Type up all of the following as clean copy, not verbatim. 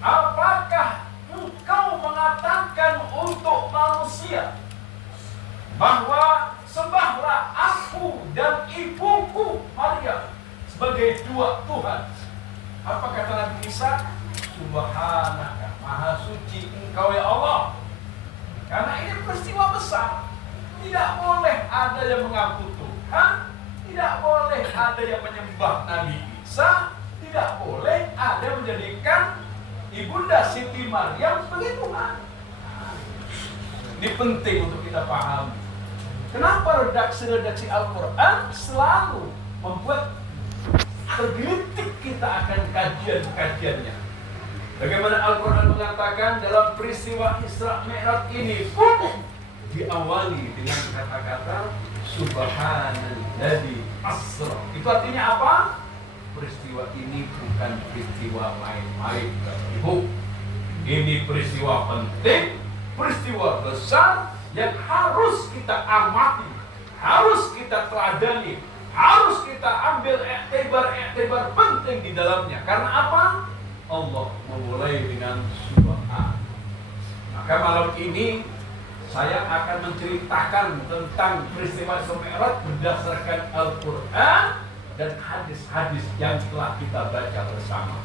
apakah engkau mengatakan untuk manusia bahwa sembahlah aku dan ibuku Maria sebagai dua Tuhan? Apa kata Nabi Isa? Subhanaka, maha suci engkau ya Allah. Karena ini peristiwa besar. Tidak boleh ada yang mengaku Tuhan, tidak boleh ada yang menyembah Nabi Isa, tidak boleh ada yang menjadikan Ibunda Siti Maryam sebagai Tuhan. Ini penting untuk kita pahami. Kenapa redaksi-redaksi Al-Quran selalu membuat tergelitik kita akan kajian-kajiannya. Bagaimana Al-Quran mengatakan dalam peristiwa Isra Mi'raj ini pun diawali dengan kata-kata Subhanalladzi asra. Itu artinya apa? Peristiwa ini bukan peristiwa main-main, Ibu. Ini peristiwa penting, peristiwa besar yang harus kita amati, harus kita teladani, harus kita ambil iktibar penting di dalamnya. Karena apa? Allah memulai dengan Subhan. Maka malam ini saya akan menceritakan tentang peristiwa Isra Mi'raj berdasarkan Al-Quran dan hadis-hadis yang telah kita baca bersama.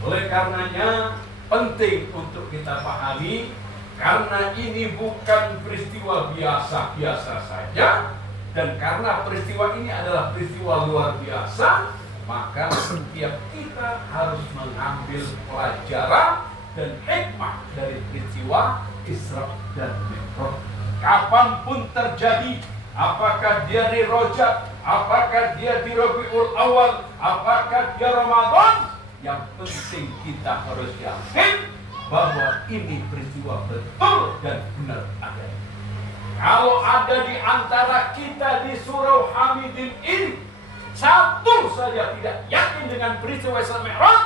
Oleh karenanya penting untuk kita pahami, karena ini bukan peristiwa biasa-biasa saja, dan karena peristiwa ini adalah peristiwa luar biasa, maka setiap kita harus mengambil pelajaran dan hikmah dari peristiwa Isra dan Mi'raj. Kapanpun terjadi, apakah dia di Rajab, apakah dia di Rabiul Awal, apakah dia Ramadan, yang penting kita harus yakin bahwa ini peristiwa betul dan benar ada. Kalau ada di antara kita di Surau Hamidin ini satu saja tidak yakin dengan peristiwa Isra Mi'raj,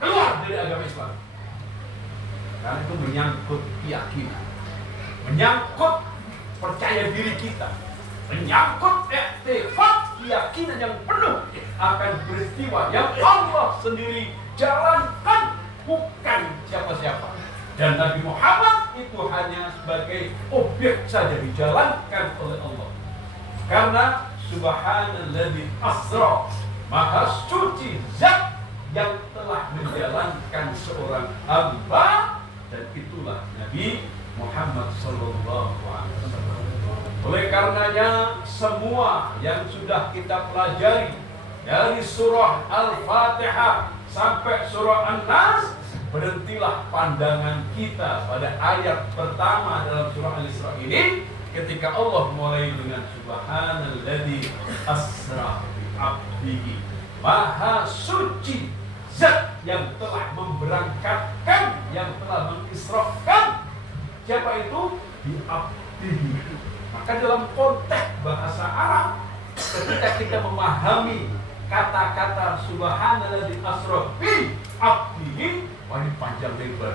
keluar dari agama Islam. Karena itu menyangkut keyakinan, menyangkut percaya diri kita, menyangkut iktifat keyakinan yang penuh akan peristiwa yang Allah sendiri jalankan, bukan siapa-siapa. Dan Nabi Muhammad itu hanya sebagai objek saja dijalankan oleh Allah. Karena Subhanalladzi asra, maha suci zat yang telah menjalankan seorang hamba, dan itulah Nabi Muhammad sallallahu alaihi wasallam. Oleh karenanya semua yang sudah kita pelajari dari surah Al-Fatihah sampai surah An-Nas, berhentilah pandangan kita pada ayat pertama dalam surah Al-Isra ini ketika Allah mulai dengan Subhanalladzi asra bi abdihi, maha suci zat yang telah memberangkatkan, yang telah mengisrakan. Siapa itu? Bi abdihi. Maka dalam konteks bahasa Arab, ketika kita memahami kata-kata Subhanalladzi asra bi abdihi, wah ini panjang lebar.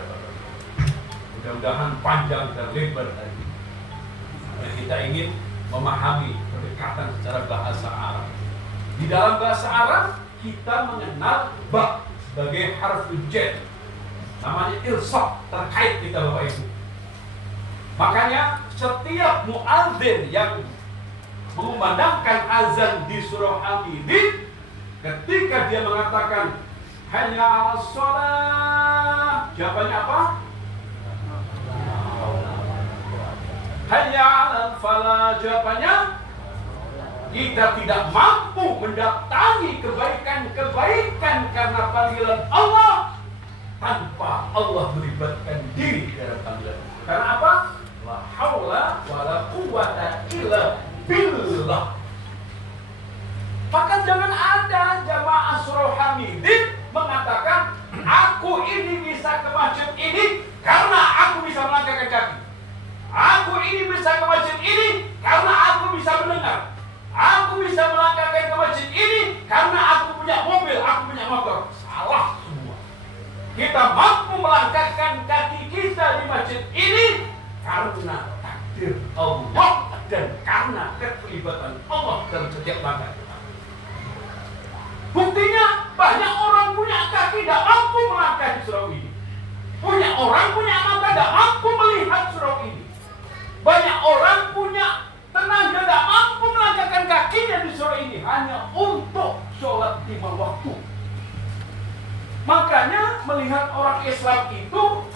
Mudah-mudahan panjang dan lebar tadi. Dan kita ingin memahami pendekatan secara bahasa Arab. Di dalam bahasa Arab kita mengenal ba sebagai harfu jar, namanya ilsaq, terkait kita Bapak Ibu. Makanya setiap muadzin yang mengumandangkan azan di surah Al-Hadid, ketika dia mengatakan hayya 'alas shalah, jawabannya apa? Hayya 'alal falah, jawabannya kita tidak mampu mendatangi kebaikan-kebaikan karena panggilan Allah tanpa Allah melibatkan diri dalam panggilan. Karena apa? La haula wala quwwata illa billah. Maka jangan ada jamaah surah Hamidin mengatakan aku ini bisa ke masjid ini karena aku bisa melangkahkan kaki. Aku ini bisa ke masjid ini karena aku bisa mendengar. Aku bisa melangkahkan ke masjid ini karena aku punya mobil, aku punya motor. Salah semua. Kita mampu melangkahkan kaki kita di masjid ini karena takdir Allah dan karena keterlibatan Allah dalam setiap langkah. Buktinya banyak orang punya kaki tidak mampu melangkah di surau ini. orang punya mata tidak mampu melihat surau ini. Banyak orang punya tenaga tidak mampu melangkahkan kakinya di surau ini hanya untuk sholat 5 waktu. Makanya melihat orang Islam itu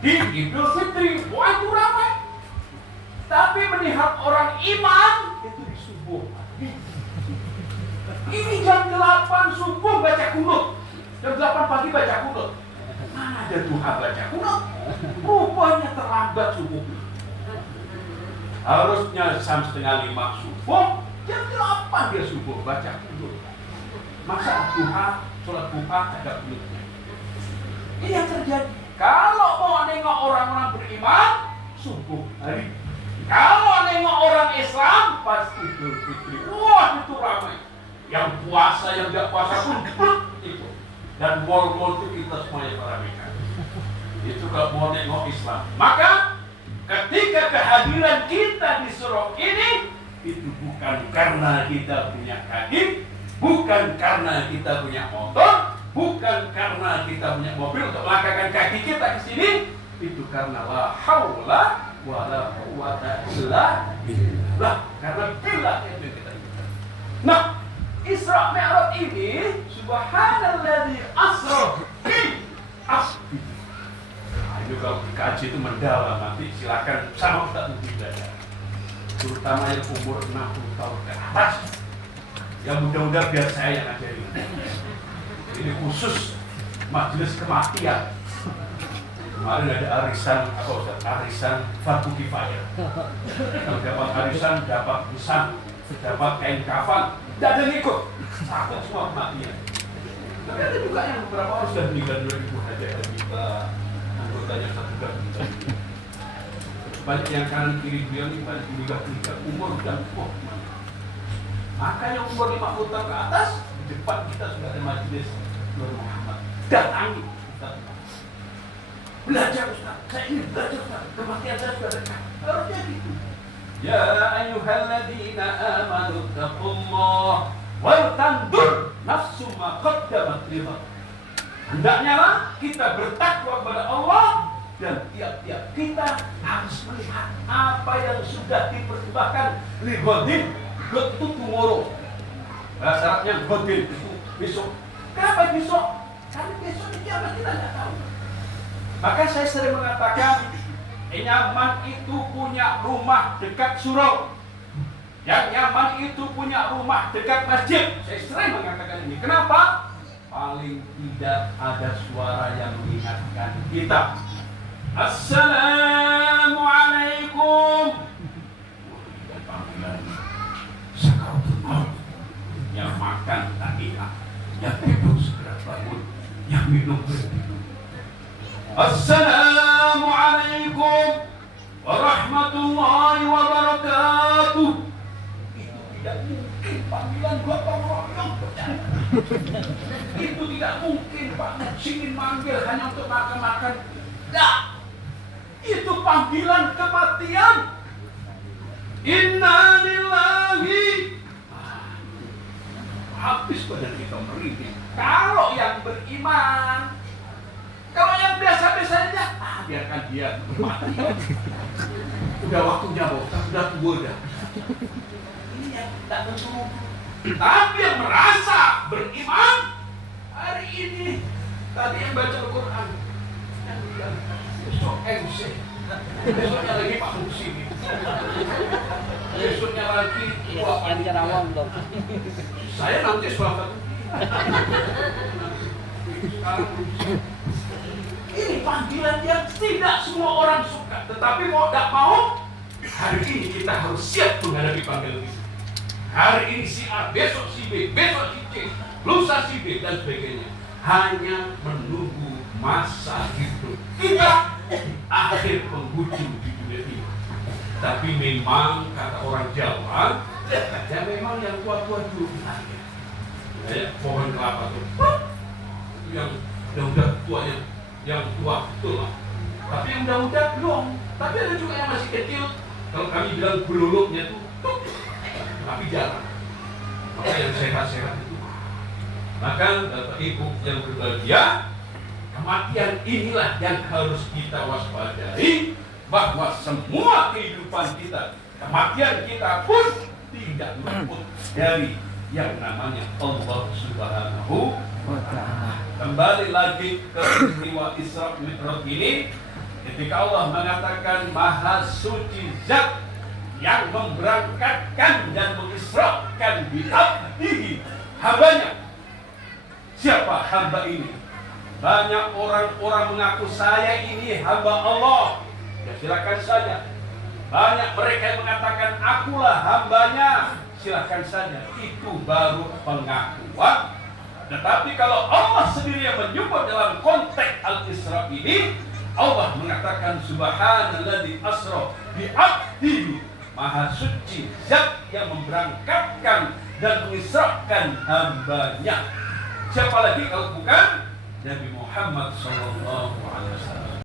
di Idul Fitri, wah itu ramai. Tapi melihat orang iman itu di subuh. Ini jam 8 subuh baca kunut, jam 8 pagi baca kunut. Mana ada duha baca kunut? Rupanya terlambat subuh. Harusnya jam 4:30 subuh, jam 8 dia subuh baca kunut. Masa duha, sholat duha ada kunutnya. Ini yang terjadi. Kalau mau nengok orang-orang beriman, subuh hari. Kalau nengok orang Islam, pas Idul Fitri, wah itu ramai. Yang puasa, yang tidak puasa pun itu. Dan mall-mall itu kita semuanya meramaikan. Itu kalau mau nengok Islam. Maka ketika kehadiran kita di surau ini, itu bukan karena kita punya kaki, bukan karena kita punya motor, bukan karena kita punya mobil untuk melangkahkan kaki kita ke sini. Itu karena la haula wala quwwata illa billah. Karena billah itu kita. Nah, Isra Mi'raj ini subhanalladzi asra bi abdi. Nah, itu kalau dikaji itu mendalam, nanti silakan sama Ustaz Muti belajar. Terutama yang umur 60 tahun ke atas. Yang mudah-mudahan biar saya yang ngajarin. Ini khusus majelis kematian. Kemarin ada arisan, apa Ustaz? Arisan fardu kifayah. Kalau dapat arisan, dapat pesan, dapat kain kafan, tidak ada yang ikut. Takut semua kematian. Tapi ada juga yang beberapa orang sudah meninggal 2000 aja kita anggotanya 1 bulan. Banyak yang kanan kiri beliau ini banyak meninggal umur dan tua. Makanya umur 50 tahun ke atas, di depan kita sudah ada majelis Nur Muhammad. Datangi Ustaz. Belajar Ustaz, saya ingin belajar Ustaz. Kematian saya sudah dekat. Harusnya gitu. Ya ayyuhalladzina amanu taqullah wal tandur nafsu ma qaddamat lighad. Hendaknya lah kita bertakwa kepada Allah dan tiap-tiap kita harus melihat apa yang sudah dipersembahkan lighadin. God itu tomorrow. Bahasa Arabnya godin itu besok. Kenapa besok? Karena besok itu apa kita tidak tahu. Maka saya sering mengatakan nyaman itu punya rumah dekat surau. Yang nyaman itu punya rumah dekat masjid. Saya sering mengatakan ini. Kenapa? Paling tidak ada suara yang mengingatkan kita. Assalamualaikum. Yang makan tak ingat, yang tidur segera bangun, yang minum berminum. Assalamualaikum warahmatullahi wabarakatuh. Itu tidak mungkin panggilan gotong royong. Itu tidak mungkin Pak Muhsin manggil hanya untuk makan-makan. Tidak. Itu panggilan kematian. Inna lillahi. Habis badan kita merinding. Kalau yang beriman, kalau yang biasa-biasa aja, biarkan dia mati. Udah waktunya bos, sudah tua dah. Ini yang tak tentu. Tapi yang merasa beriman hari ini, tadi yang baca Al-Quran, yang bilang besok MC, besoknya lagi Pak Muhsin, besoknya lagi Wak. Saya nanti suatu. Ini panggilan yang tidak semua orang suka, tetapi mau tidak mau, hari ini kita harus siap menghadapi panggilan itu. Hari ini si A, besok si B, besok si C, lusa si D dan sebagainya. Hanya menunggu masa hidup kita akhir penghujung di dunia ini. Tapi memang kata orang Jawa, ya memang yang tua-tua dulu aja. Ya, pohon kelapa tuh, yang udah tuanya, yang tua betul lah. Tapi yang muda-muda belum. Tapi ada juga yang masih kecil. Kalau kami bilang beluluknya tuh, tapi jarang. Maka yang sehat-sehat itu. Maka Bapak Ibu yang berbahagia, Kematian inilah yang harus kita waspadai, bahwa semua kehidupan kita, kematian kita pun tidak luput dari yang namanya Allah Subhanahu wa Ta'ala. Kembali lagi ke peristiwa Isra Mi'raj ini, ketika Allah mengatakan Maha Suci Zat yang memberangkatkan dan mengisrakan bi'abdihi, hambanya. Siapa hamba ini? Banyak orang-orang mengaku saya ini hamba Allah. Ya silakan saja. Banyak mereka yang mengatakan akulah hambanya. Silakan saja. Itu baru pengakuan. Tetapi kalau Allah sendiri yang menyebut dalam konteks Al-Isra ini, Allah mengatakan Subhanalladzi asra bi'abdihi, Maha Suci Zat yang memberangkatkan dan mengisrakan hambanya. Siapa lagi kalau bukan Nabi Muhammad SAW.